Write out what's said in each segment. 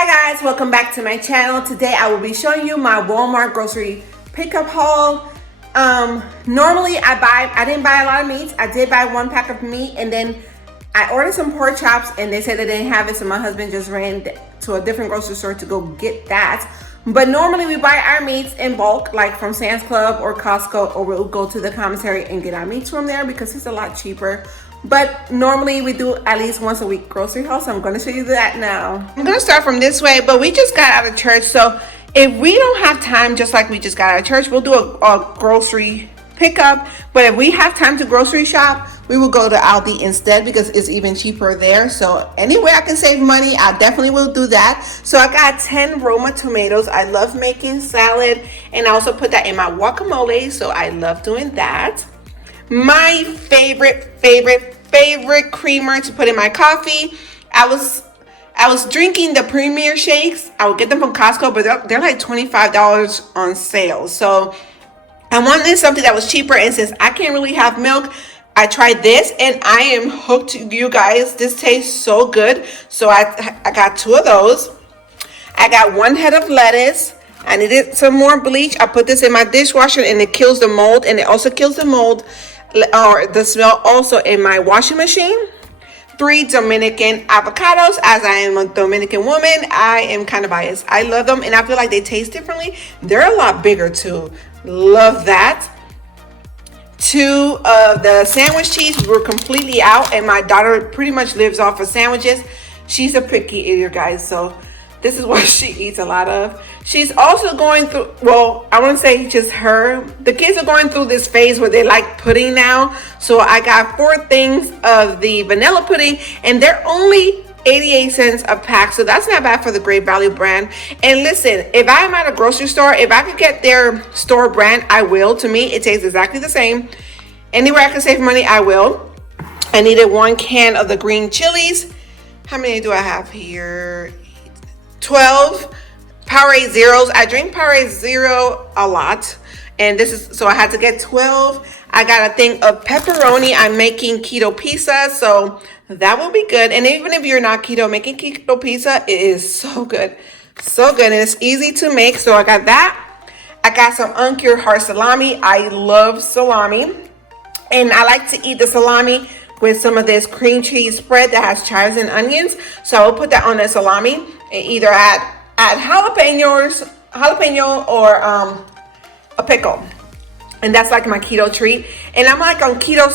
Hi guys, welcome back to my channel. Today I will be showing you my Walmart grocery pickup haul. Normally I didn't buy a lot of meats. I did buy 1 pack of meat, and then I ordered some pork chops and they said they didn't have it, so my husband just ran to a different grocery store to go get that. But normally we buy our meats in bulk, like from Sam's Club or Costco, or we'll go to the commissary and get our meats from there because it's a lot cheaper. But normally we do at least once a week grocery haul, so I'm going to show you that now. I'm going to start from this way, but we just got out of church, so if we don't have time, just like we just got out of church, we'll do a grocery pickup. But if we have time to grocery shop, we will go to Aldi instead because it's even cheaper there. So anywhere I can save money, I definitely will do that. So I got 10 Roma tomatoes. I love making salad, and I also put that in my guacamole, so I love doing that. My favorite creamer to put in my coffee. I was drinking the Premier shakes. I would get them from Costco, but they're like $25 on sale. So I wanted something that was cheaper, and since I can't really have milk, I tried this and I am hooked, you guys. This tastes so good. So I got 2 of those. I got 1 head of lettuce. I needed some more bleach. I put this in my dishwasher and it kills the mold, and it also kills the mold or the smell also in my washing machine. 3 Dominican avocados. As I am a Dominican woman, I am kind of biased. I love them and I feel like they taste differently. They're a lot bigger too. Love that. 2 of the sandwich cheese. We're completely out, and my daughter pretty much lives off of sandwiches. She's a picky eater, guys, so this is what she eats a lot of. She's also going through, well, I wouldn't say just her. The kids are going through this phase where they like pudding now. So I got 4 things of the vanilla pudding, and they're only 88 cents a pack. So that's not bad for the Great Value brand. And listen, if I'm at a grocery store, if I could get their store brand, I will. To me, it tastes exactly the same. Anywhere I can save money, I will. I needed 1 can of the green chilies. How many do I have here? 12 Powerade Zeros. I drink Powerade Zero a lot, and this is, so I had to get 12. I got a thing of pepperoni. I'm making keto pizza, so that will be good. And even if you're not keto, making keto pizza, it is so good. So good, and it's easy to make. So I got that. I got some uncured hard salami. I love salami, and I like to eat the salami with some of this cream cheese spread that has chives and onions. So I will put that on the salami and either add jalapeno or a pickle. And that's like my keto treat. And I'm like on keto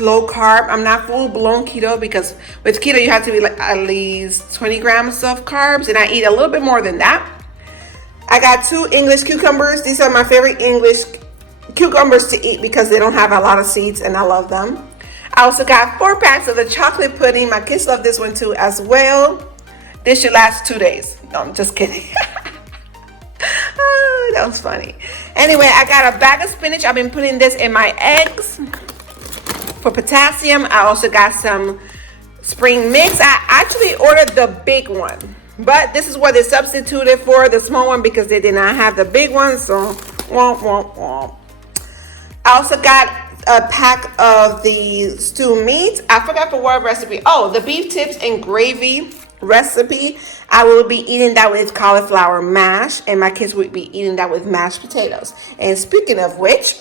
/ low carb. I'm not full blown keto because with keto you have to be like at least 20 grams of carbs, and I eat a little bit more than that. I got 2 English cucumbers. These are my favorite English cucumbers to eat because they don't have a lot of seeds, and I love them. I also got 4 packs of the chocolate pudding. My kids love this one too as well. This should last 2 days. No, I'm just kidding. Oh, that was funny. Anyway, I got a bag of spinach. I've been putting this in my eggs for potassium. I also got some spring mix. I actually ordered the big one, but this is what they substituted for the small one because they did not have the big one. So, womp, womp, womp. I also got a pack of the stew meat. I forgot for what recipe. Oh, the beef tips and gravy recipe. I will be eating that with cauliflower mash, and my kids would be eating that with mashed potatoes. And speaking of which,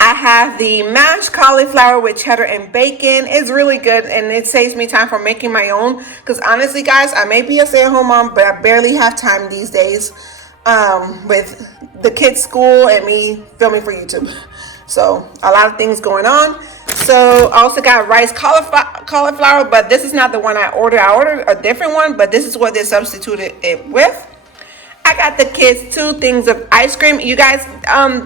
I have the mashed cauliflower with cheddar and bacon. It's really good, and it saves me time for making my own, because honestly guys, I may be a stay-at-home mom, but I barely have time these days with the kids' school and me filming for YouTube. So a lot of things going on. So I also got rice cauliflower, but this is not the one I ordered. I ordered a different one, but this is what they substituted it with. I got the kids 2 things of ice cream. You guys,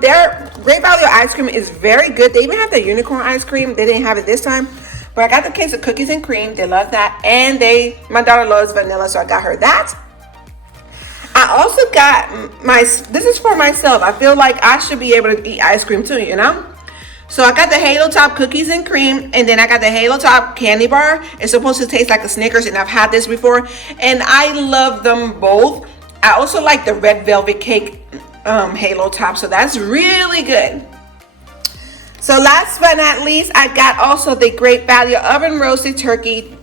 their Great Value ice cream is very good. They even have the unicorn ice cream. They didn't have it this time, but I got the kids the cookies and cream. They love that, and my daughter loves vanilla, so I got her that. I also got this is for myself. I feel like I should be able to eat ice cream too, you know? So I got the Halo Top cookies and cream, and then I got the Halo Top candy bar. It's supposed to taste like a Snickers, and I've had this before, and I love them both. I also like the red velvet cake Halo Top, so that's really good. So last but not least, I got also the Great Value oven roasted turkey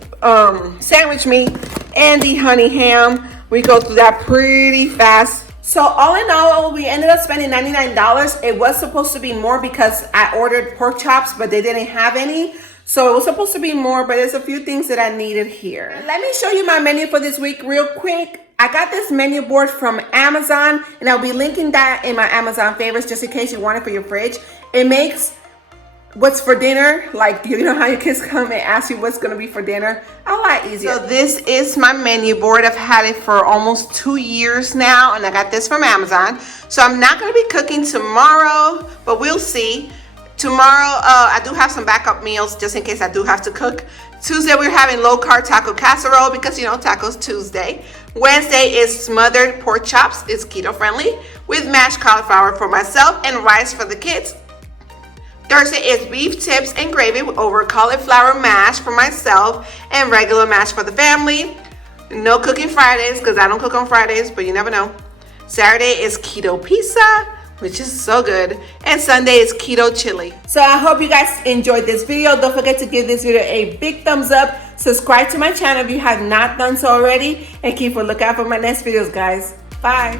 sandwich meat. and the honey ham. We go through that pretty fast. So all in all, we ended up spending $99. It was supposed to be more because I ordered pork chops, but they didn't have any. So it was supposed to be more, but there's a few things that I needed here. Let me show you my menu for this week real quick. I got this menu board from Amazon, and I'll be linking that in my Amazon favorites just in case you want it for your fridge. It makes what's for dinner, like you know how your kids come and ask you what's gonna be for dinner, a lot easier. So this is my menu board. I've had it for almost 2 years now, and I got this from Amazon. So I'm not gonna be cooking tomorrow, but we'll see. Tomorrow, I do have some backup meals just in case I do have to cook. Tuesday, we're having low-carb taco casserole because, you know, Tacos Tuesday. Wednesday is smothered pork chops. It's keto-friendly with mashed cauliflower for myself and rice for the kids. Thursday is beef tips and gravy over cauliflower mash for myself and regular mash for the family. No cooking Fridays because I don't cook on Fridays, but you never know. Saturday is keto pizza, which is so good. And Sunday is keto chili. So I hope you guys enjoyed this video. Don't forget to give this video a big thumbs up. Subscribe to my channel if you have not done so already. And keep a lookout for my next videos, guys. Bye.